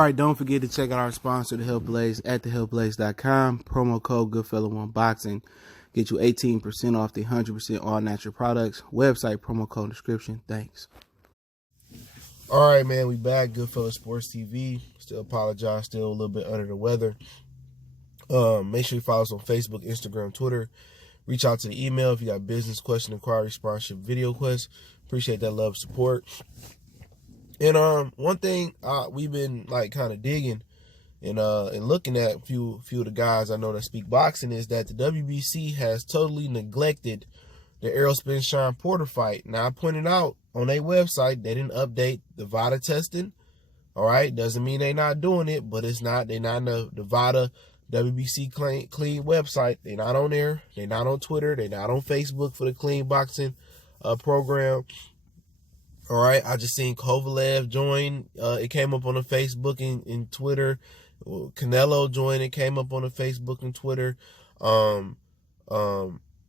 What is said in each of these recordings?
right, don't forget to check out our sponsor, The Health Blaze, at thehealthblaze.com. Promo code Goodfellow1Boxing. Get you 18% off the 100% all natural products. Website, promo code, description. Thanks. All right, man, we back. Goodfellow Sports TV. Still apologize. Still a little bit under the weather. Make sure you follow us on Facebook, Instagram, Twitter. Reach out to the email if you got business, question, inquiry, sponsorship, video requests. Appreciate that love, support. And one thing we've been like kind of digging and looking at a few of the guys I know that speak boxing is that the WBC has totally neglected the Errol Spence Shawn Porter fight. Now I pointed out on their website they didn't update the VADA testing. All right, doesn't mean they're not doing it, but they're not in the VADA WBC clean website. They're not on there. They're not on Twitter. They're not on Facebook for the clean boxing program. All right, I just seen Kovalev join. It came up on the Facebook and Twitter. Canelo joined. It came up on the Facebook and Twitter. And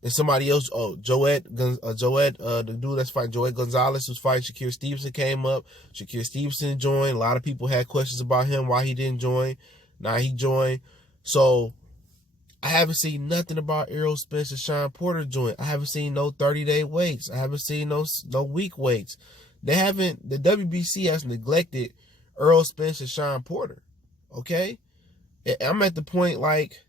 somebody else. Oh, Joet, the dude that's fighting Joet Gonzalez who's fighting Shakur Stevenson came up. Shakur Stevenson joined. A lot of people had questions about him, why he didn't join. Now he joined. So I haven't seen nothing about Errol Spence and Shawn Porter join. I haven't seen no 30-day waits. I haven't seen no week waits. The WBC has neglected Errol Spence and Shawn Porter. Okay? I'm at the point, like,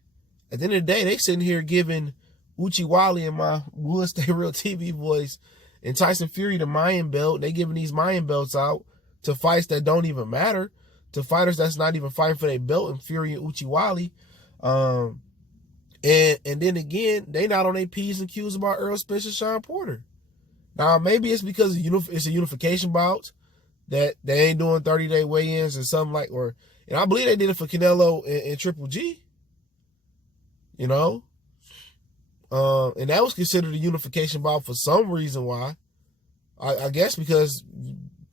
at the end of the day, they sitting here giving Uchiwali and my Will Stay Real TV voice and Tyson Fury the Mayan belt. They giving these Mayan belts out to fights that don't even matter, to fighters that's not even fighting for their belt, and Fury and Uchiwali. And then again, they not on their P's and Q's about Errol Spence and Shawn Porter. Now, maybe it's because it's a unification bout that they ain't doing 30-day weigh-ins and something like, and I believe they did it for Canelo and Triple G, you know? And that was considered a unification bout for some reason why. I guess because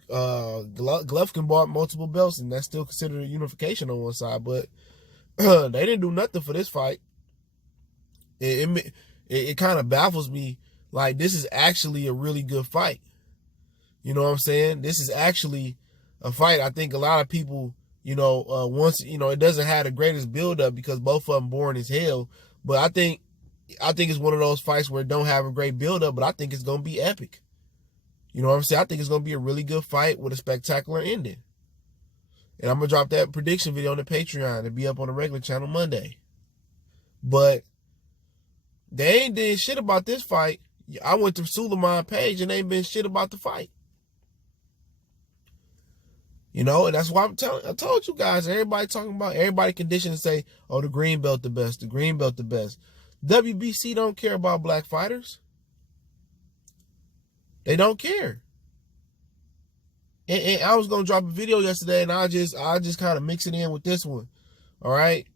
Golovkin bought multiple belts, and that's still considered a unification on one side, but they didn't do nothing for this fight. It kind of baffles me. Like, this is actually a really good fight. You know what I'm saying? This is actually a fight I think a lot of people, once, it doesn't have the greatest build-up because both of them boring as hell. But I think it's one of those fights where it don't have a great build-up, but I think it's going to be epic. You know what I'm saying? I think it's going to be a really good fight with a spectacular ending. And I'm going to drop that prediction video on the Patreon and be up on the regular channel Monday. But they ain't did shit about this fight. I went to Suleiman page and they ain't been shit about the fight. And that's why I told you guys, everybody conditioned to say, oh, the green belt the best, the green belt the best. WBC don't care about black fighters. They don't care. And I was going to drop a video yesterday and I just kind of mix it in with this one. All right.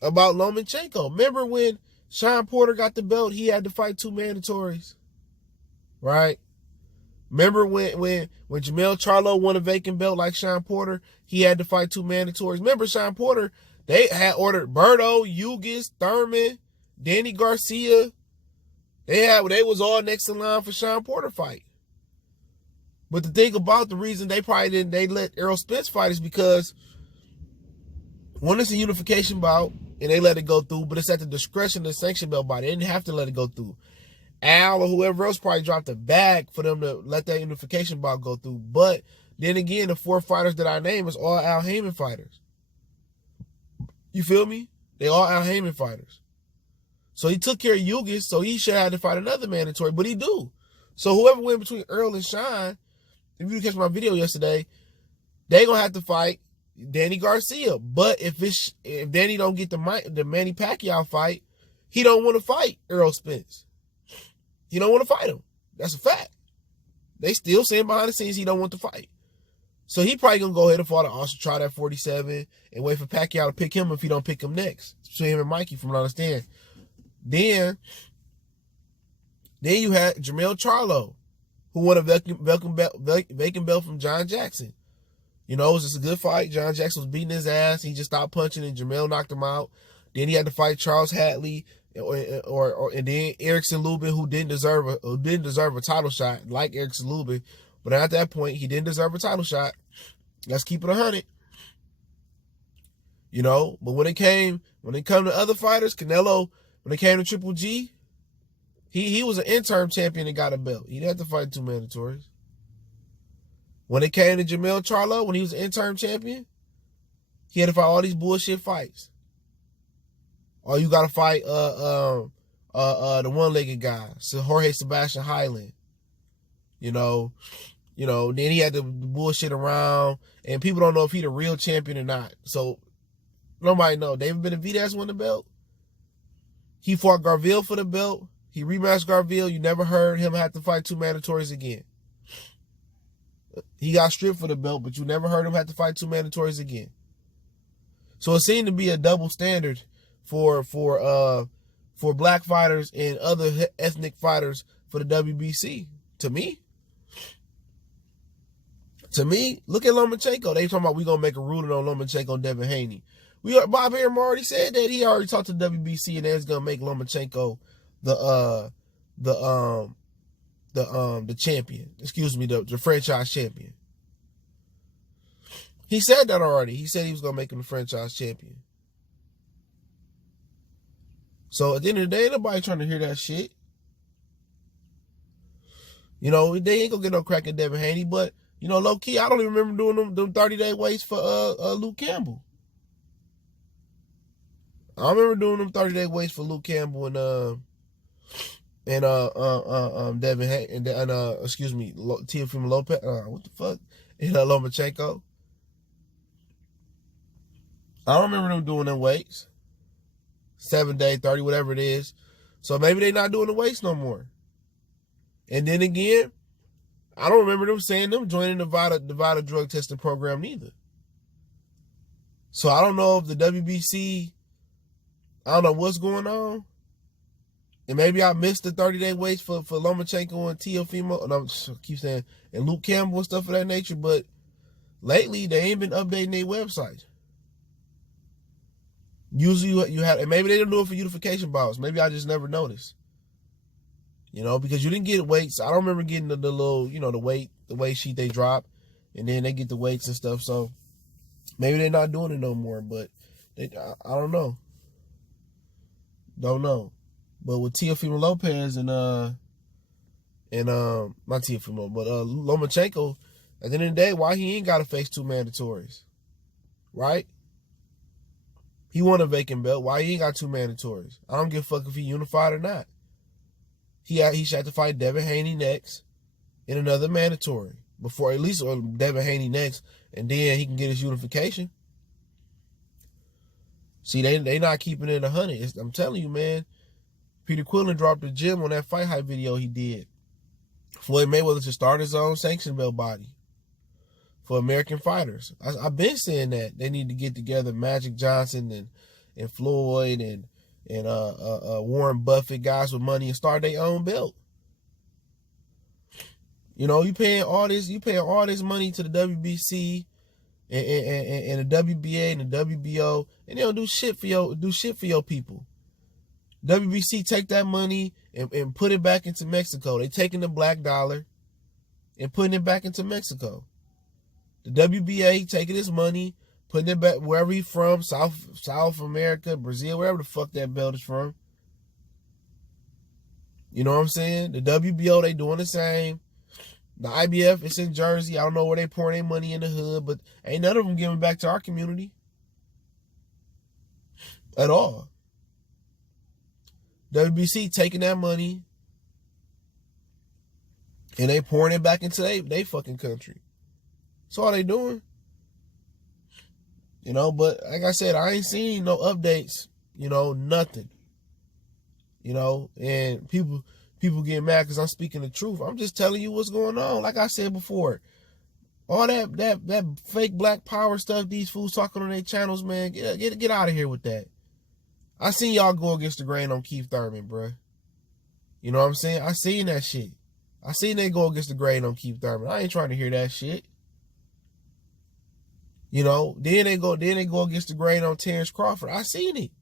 About Lomachenko. Remember when Shawn Porter got the belt, he had to fight 2 mandatories. Right? Remember when Jamel Charlo won a vacant belt like Shawn Porter, he had to fight 2 mandatories. Remember Shawn Porter, they had ordered Berto, Ugis, Thurman, Danny Garcia. They was all next in line for Shawn Porter fight. But the thing about the reason they let Errol Spence fight is because one, it's a unification bout and they let it go through, but it's at the discretion of the sanction belt body. They didn't have to let it go through. Al or whoever else probably dropped a bag for them to let that unification bout go through. But then again, the 4 fighters that I named is all Al Heyman fighters. You feel me? They all Al Heyman fighters. So he took care of Ugis, so he should have to fight another mandatory, but he do. So whoever went between Errol and Shawn, if you catch my video yesterday, they gonna have to fight Danny Garcia. But if Danny don't get the Manny Pacquiao fight, he don't want to fight Errol Spence. He don't want to fight him. That's a fact. They still saying behind the scenes he don't want to fight. So he probably gonna go ahead and fight also try that 47 and wait for Pacquiao to pick him if he don't pick him next. So him and Mikey, from what I understand. Then you had Jamel Charlo, who won a vacant belt from John Jackson. It was just a good fight. John Jackson was beating his ass. He just stopped punching and Jamel knocked him out. Then he had to fight Charles Hatley and then Erickson Lubin, who didn't deserve a title shot, like Erickson Lubin. But at that point, he didn't deserve a title shot. Let's keep it 100. You know, but when it come to other fighters, Canelo, when it came to Triple G, he was an interim champion and got a belt. He didn't have to fight 2 mandatories. When it came to Jamel Charlo, when he was an interim champion, he had to fight all these bullshit fights. Or you gotta fight the one-legged guy, so Jorge Sebastian Highland. You know, then he had to bullshit around, and people don't know if he the real champion or not. So nobody know. David Benavidez won the belt. He fought Garville for the belt. He rematched Garville. You never heard him have to fight 2 mandatories again. He got stripped for the belt, but you never heard him have to fight 2 mandatories again. So it seemed to be a double standard for black fighters and other ethnic fighters for the WBC. To me, look at Lomachenko. They talking about we gonna make a ruling on Lomachenko and Devin Haney. Bob Arum already said that. He already talked to WBC and they's gonna make Lomachenko the champion. Excuse me, the franchise champion. He said that already. He said he was gonna make him the franchise champion. So at the end of the day, nobody trying to hear that shit. You know, they ain't gonna get no crack at Devin Haney, but you know, low key, I don't even remember doing them 30-day waits for Luke Campbell. I remember doing them 30-day waits for Luke Campbell and Devin Haney and Teofimo Lopez. What the fuck? And Lomachenko. I don't remember them doing them weights. 7 day, 30, whatever it is. So maybe they not doing the weights no more. And then again, I don't remember them saying them joining the Nevada drug testing program neither. So I don't know if the WBC, I don't know what's going on. And maybe I missed the 30-day waits for Lomachenko and Teofimo, and I keep saying, and Luke Campbell and stuff of that nature, but lately they ain't been updating their website. Usually you have, and maybe they don't do it for unification bouts. Maybe I just never noticed. You know, because you didn't get weights. I don't remember getting the little, you know, the weight sheet they drop, and then they get the weights and stuff. So maybe they're not doing it no more, but I don't know. Don't know. But with Teofimo Lopez and not Teofimo, but Lomachenko, at the end of the day, why he ain't got to face 2 mandatories, right? He won a vacant belt. Why he ain't got 2 mandatories? I don't give a fuck if he unified or not. He should have to fight Devin Haney next in another mandatory before at least or Devin Haney next, and then he can get his unification. See, they not keeping it 100. I'm telling you, man. Peter Quillen dropped a gem on that Fight Hype video he did. Floyd Mayweather should start his own sanction belt body for American fighters. I've been saying that they need to get together Magic Johnson and Floyd and Warren Buffett, guys with money, and start their own belt. You know, you paying all this money to the WBC and the WBA and the WBO, and they don't do shit for your people. WBC take that money and put it back into Mexico. They taking the black dollar and putting it back into Mexico. The WBA taking his money, putting it back wherever he's from, South America, Brazil, wherever the fuck that belt is from. You know what I'm saying? The WBO, they doing the same. The IBF, it's in Jersey. I don't know where they pouring their money in the hood, but ain't none of them giving back to our community at all. WBC taking that money and they pouring it back into they fucking country. That's all they doing. You know, but like I said, I ain't seen no updates, you know, nothing. You know, and people get mad because I'm speaking the truth. I'm just telling you what's going on. Like I said before, all that fake black power stuff these fools talking on their channels, man, get out of here with that. I seen y'all go against the grain on Keith Thurman, bruh. You know what I'm saying? I seen that shit. I seen they go against the grain on Keith Thurman. I ain't trying to hear that shit. You know, then they go against the grain on Terrence Crawford. I seen it.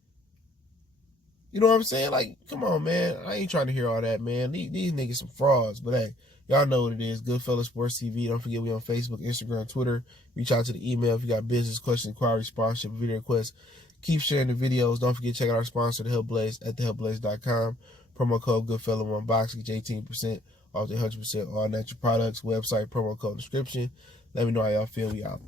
You know what I'm saying? Like, come on, man. I ain't trying to hear all that, man. These niggas some frauds. But hey, y'all know what it is. Goodfellas Sports TV. Don't forget we on Facebook, Instagram, Twitter. Reach out to the email if you got business, question, inquiry, sponsorship, video requests. Keep sharing the videos. Don't forget to check out our sponsor, The Help Blaze, at thehelpblaze.com. Promo code Goodfella1Box. Get you 18% off the 100% all natural products. Website, promo code, description. Let me know how y'all feel. We out.